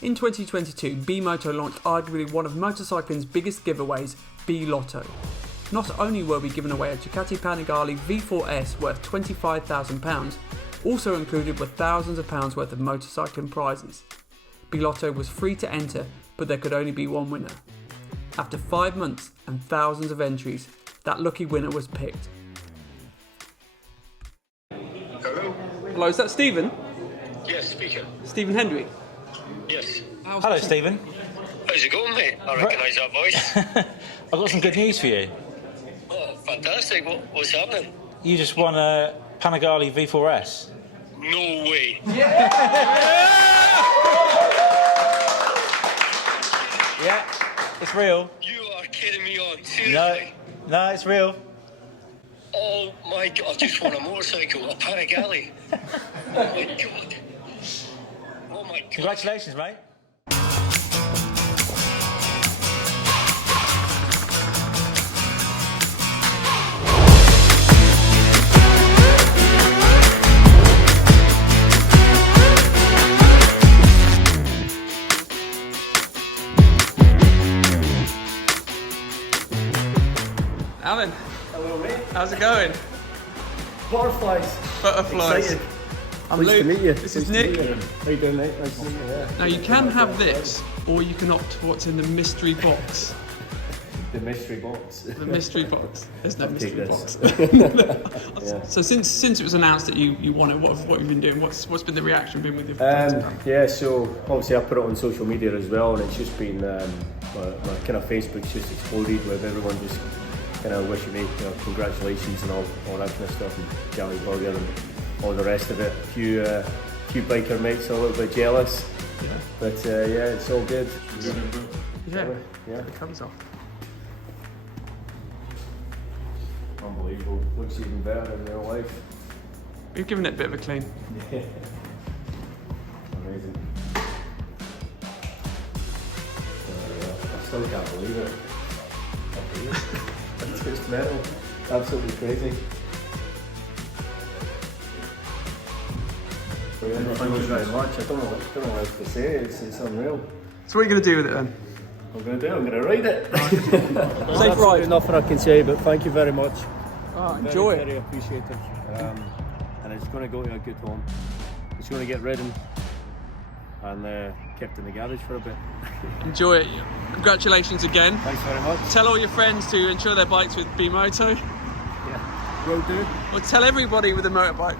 In 2022, BeMoto launched arguably one of motorcycling's biggest giveaways, BeLotto. Not only were we giving away a Ducati Panigale V4 S worth £25,000, also included were thousands of pounds worth of motorcycling prizes. BeLotto was free to enter, but there could only be one winner. After 5 months and thousands of entries, that lucky winner was picked. Hello? Hello, is that Stephen? Yes, speaking. Stephen Hendry? Yes. Hello, Stephen. How's it going, mate? I recognise that voice. I've got some good news for you. Oh, fantastic. What's happening? You just won a Panigale V4 S. No way. Yeah, it's real. You are kidding me on. Seriously? No, it's real. Oh my God, I've just won a motorcycle, a Panigale. Oh my God. Oh my God. Congratulations, mate. Alan, Hello, mate. how's it going? Butterflies. Butterflies. Excited. I'm Pleased Luke. to meet you. This is Nick. How you doing, mate? Nice to meet you. Yeah. Now you can have this, or you can opt for what's in the mystery box. The mystery box. The mystery box. There's no Take mystery this. box. Yeah. So since it was announced that you won it, what have you been doing? What's been the reaction been with your Yeah, so obviously I put it on social media as well, and it's just been my kind of Facebook's just exploded with everyone just kind of wishing me congratulations and all that kind of stuff, and Gary Burger and all the rest of it. A few biker mates are a little bit jealous, but yeah, it's all good. Yeah, Yeah. it comes off. Unbelievable. Looks even better in real life. We've given it a bit of a clean. Yeah. Amazing. I still can't believe it. It's just mental. Absolutely crazy. Brilliant. Thank you very much. I don't know what else to say. It's unreal. So what are you going to do with it then? I'm going to do it. I'm going to ride it. Safe ride. Nothing I can say, but thank you very much. Enjoy Very appreciated. And it's going to go to a good home. It's going to get ridden and kept in the garage for a bit. Enjoy it. Congratulations again. Thanks very much. Tell all your friends to insure their bikes with BeMoto. Yeah, will do. Or tell everybody with a motorbike.